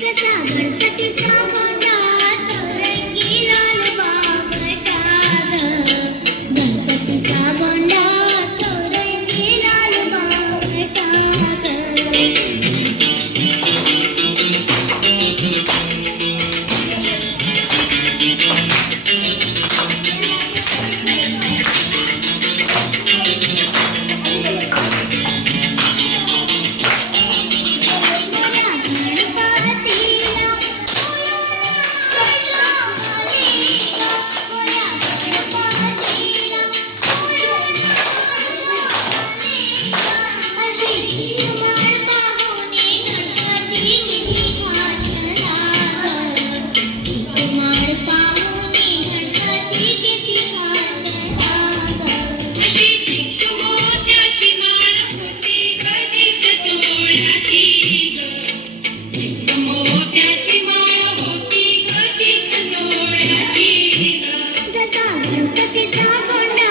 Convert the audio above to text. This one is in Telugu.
ప్రసాదం ప్రతి సాగోదా ಬಿಸಾಕೊಂಡ